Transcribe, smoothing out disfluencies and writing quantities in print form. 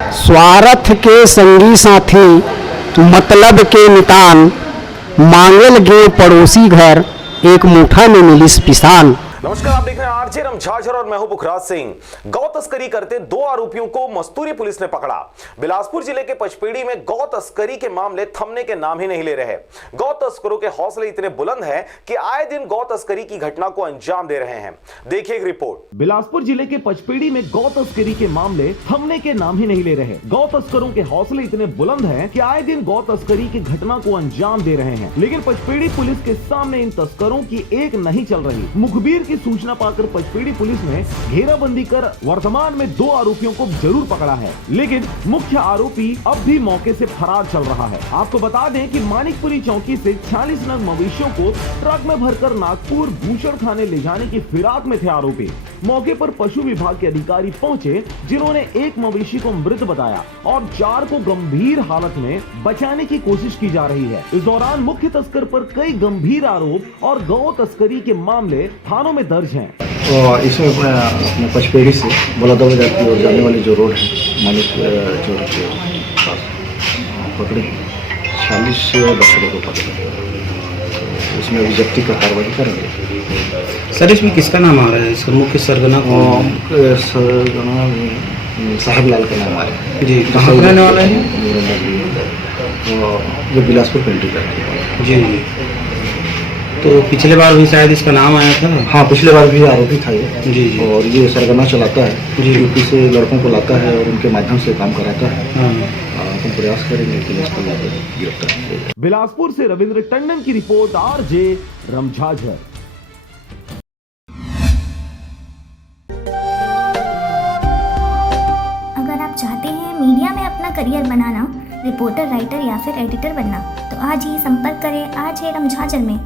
स्वार्थ के संगी साथी मतलब के नितान, मांगे लगे पड़ोसी घर, एक मुठा में मिलिस पिसान। नमस्कार, आप देख रहे हैं आरजे रमझाझर और मैं हूं पुखराज सिंह। गौ तस्करी करते दो आरोपियों को मस्तूरी पुलिस ने पकड़ा। बिलासपुर जिले के पचपेड़ी में गौ तस्करी के मामले थमने के नाम ही नहीं ले रहे। गौ तस्करों के हौसले इतने बुलंद हैं कि आए दिन गौ तस्करी की घटना को अंजाम दे रहे हैं। देखिए एक रिपोर्ट। बिलासपुर जिले के पचपेड़ी में गौ तस्करी के मामले थमने के नाम ही नहीं ले रहे। गौ तस्करों के हौसले इतने बुलंद हैं कि आए दिन गौ तस्करी की घटना को अंजाम दे रहे हैं, लेकिन पचपेड़ी पुलिस के सामने इन तस्करों की एक नहीं चल रही। मुखबिर की सूचना पाकर पचपेड़ी पुलिस ने घेराबंदी कर वर्तमान में दो आरोपियों को जरूर पकड़ा है, लेकिन मुख्य आरोपी अब भी मौके से फरार चल रहा है। आपको बता दें कि मानिकपुरी चौकी से 40 नग मवेशियों को ट्रक में भरकर नागपुर भूषण थाने ले जाने की फिराक में थे आरोपी। मौके पर पशु विभाग के अधिकारी पहुंचे, जिन्होंने एक मवेशी को मृत बताया और 4 को गंभीर हालत में बचाने की कोशिश की जा रही है। इस दौरान मुख्य तस्कर पर कई गंभीर आरोप और गौ तस्करी के मामले थानों में दर्ज हैं। तो इसमें अपने पचपेड़ी से बलौदाबाद जाती और जाने वाली जो रोड है मालिक चौक के पास पकड़े 40 बच्चों को पकड़े, उसमें अभी जब्ती का कार्रवाई करेंगे। सर, इसमें किसका नाम आ रहा है? इसका मुख्य सरगना सरगना साहब लाल का नाम आ रहा है जी। कहाँ का रहने वाला है? जो बिलासपुर पेंट्री करती है जी जी। तो पिछले बार भी शायद इसका नाम आया था। हाँ, पिछले बार भी आरोपी था ये जी जी। और ये सरगना चलाता है जी, यूपी से लड़कों को लाता है और उनके माध्यम से काम कराता है। हम प्रयास करेंगे कि इसको गिरफ्तार किया। बिलासपुर से रविंद्र टंडन की रिपोर्ट, आरजे रमझाझर। अगर आप चाहते हैं मीडिया में अपना करियर बनाना, रिपोर्टर, राइटर या फिर एडिटर बनना, तो आज ही संपर्क करें आरजे रमझाझर में।